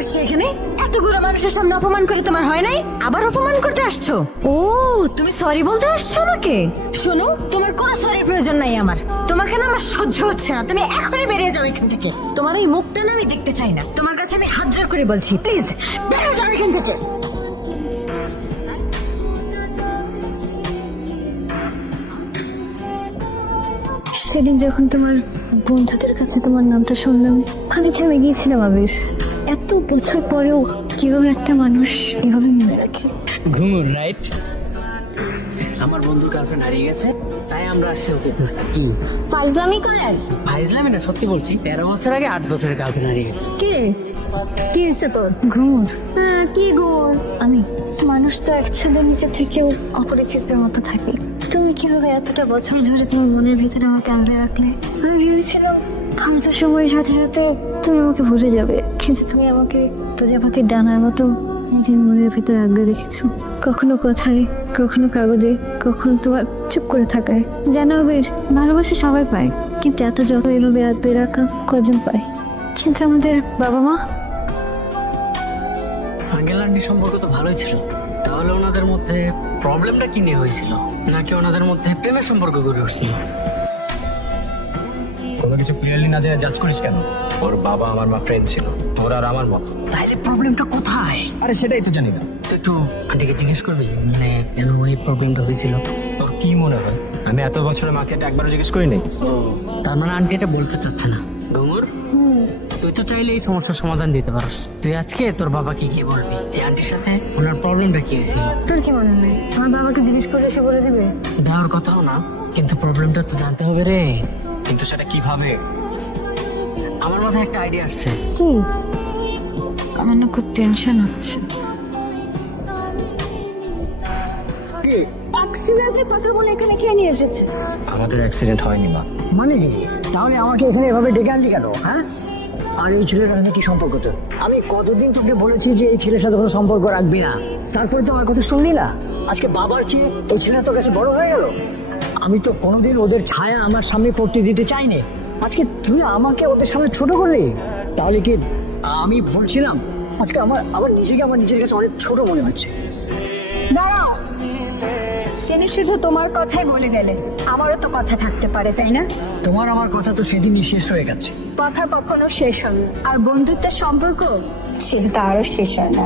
আসছো এখানে? এতগুলো মানুষের সামনে অপমান করে তোমার হয় নাই? আবার অপমান করতে আসছো? ও, তুমি সরি বলতে আসছো আমাকে? শোনো, তোমার কোনো সরির প্রয়োজন নাই আমার। তোমাকে না আমার সহ্য হচ্ছে না, তুমি এখনই বেরিয়ে যাও এখান থেকে। তোমার এই মুখটা না আমি দেখতে চাই না। তোমার কাছে আমি হাত জোর করে বলছি, প্লিজ বেরিয়ে যাও এখান থেকে। সেদিন যখন তোমার বন্ধুদের কাছে তোমার নামটা শুনলাম, আমি থেমে গিয়েছিলাম আবির। এত বছর পরেও কিভাবে একটা মানুষ এভাবে মনে রাখে? ঘুমুর রাইট। আমার বন্ধুর গার্লফ্রেন্ড হারিয়ে গেছে, তাই আমরা আসছি ওকে খুঁজতে। কি ফাইজলামি করেন? ফাইজলামি না, সত্যি বলছি। 13 বছর আগে 8 বছরের গার্লফ্রেন্ড হারিয়ে গেছে। কি কি হয়েছে তোর? ঘুমুর? হ্যাঁ, কি ঘুমুর? আমি মানুষ তো একসাথে নিচে থেকেও অপরিচিতের মতো থাকি। তুমি কিভাবে এতটা বছর ধরে তোমার মনের ভিতরে আমাকে আগলে রাখলে? আমি ভেবেছিলাম হয়তো সময়ের সাথে সাথে তুমি আমাকে ভুলে যাবে, কিন্তু তুমি আমাকে প্রজাপতির ডানার মতো নিজের মনের ভিতরে আগলে রেখেছো। কখনো কথায়, কখনো কাগজে, কখনো তোমার চুপ করে থাকায়। জানো বেশ, ভালোবাসা সবাই পায়, কিন্তু এত যত্ন এভাবে আগলে রাখা কজন পায়? কিন্তু আমাদের বাবা মা। আঙ্কেল আন্টি সম্পর্ক তো ভালোই ছিল, তাহলে ওনাদের মধ্যে প্রবলেমটা কি নিয়ে হয়েছিল? নাকি ওনাদের মধ্যে প্রেমের সম্পর্ক গড়ে উঠছিল? কোনো কিছু ক্লিয়ারলি না যায় জাজ করিস কেন? ওর বাবা আমার মা ফ্রেন্ড ছিল, তোর আর আমার মতো। তাইলে প্রবলেমটা কোথায়? আরে সেটাই তো জানি না। তো একটু আন্টিকে জিজ্ঞেস করবি, মানে কেন এই প্রবলেমটা হয়েছিল। তোর কি মনে হয় আমি এত বছরে মাকে এটা একবারও জিজ্ঞেস করিনি? তার মানে আন্টি এটা বলতে চাচ্ছে না। ঘুমুর, তুই তো চাইলে এই সমস্যার সমাধান দিতে পারস। তুই আজকে তোর বাবাকে গিয়ে বলবি যে আন্টির সাথে ওনার প্রবলেমটা কি হয়েছিল। তোর কি মনে হয় আমার বাবাকে জিজ্ঞেস করলে সে বলে দিবে? দেওয়ার কথাও না, কিন্তু প্রবলেমটা তো জানতে হবে রে। কিন্তু সেটা কিভাবে? আমার মাথায় একটা আইডিয়া আসছে। কি? আমার না খুব টেনশন হচ্ছে। অ্যাক্সিডেন্টের কথা বলে এখানে কে নিয়ে এসেছে? আমাদের অ্যাক্সিডেন্ট হয়নি মা। মানে কি? তাহলে আমাকে এখানে এভাবে ডেকে আনলি কেন? হ্যাঁ, আর এই ছেলেটার সাথে কি সম্পর্ক তোর? আমি কতদিন তোকে বলেছি যে এই ছেলের সাথে কোনো সম্পর্ক রাখবি না, তারপরে তো আমার কথা শুনলি না। আজকে বাবার চেয়ে এই ছেলেটা তোর কাছে বড় হয়ে গেল। আমি তো কোনোদিন ওদের ছায়া আমার সামনে পড়তে দিতে চাইনি, আজকে তুই আমাকে ওদের সামনে ছোট করলি। তাহলে কি আমি ভুলছিলাম? আজকে আমার নিজের কাছে অনেক ছোট মনে হচ্ছে। দাঁড়াও, তিনি শুধু তোমার কথাই বলে গেলেন, আমারও তো কথা থাকতে পারে, তাই না? তোমার আমার কথা তো সেদিনই শেষ হয়ে গেছে। কথা কখনো শেষ হবে না, আর বন্ধুত্বের সম্পর্ক সেটা তো আরো শেষ হয় না।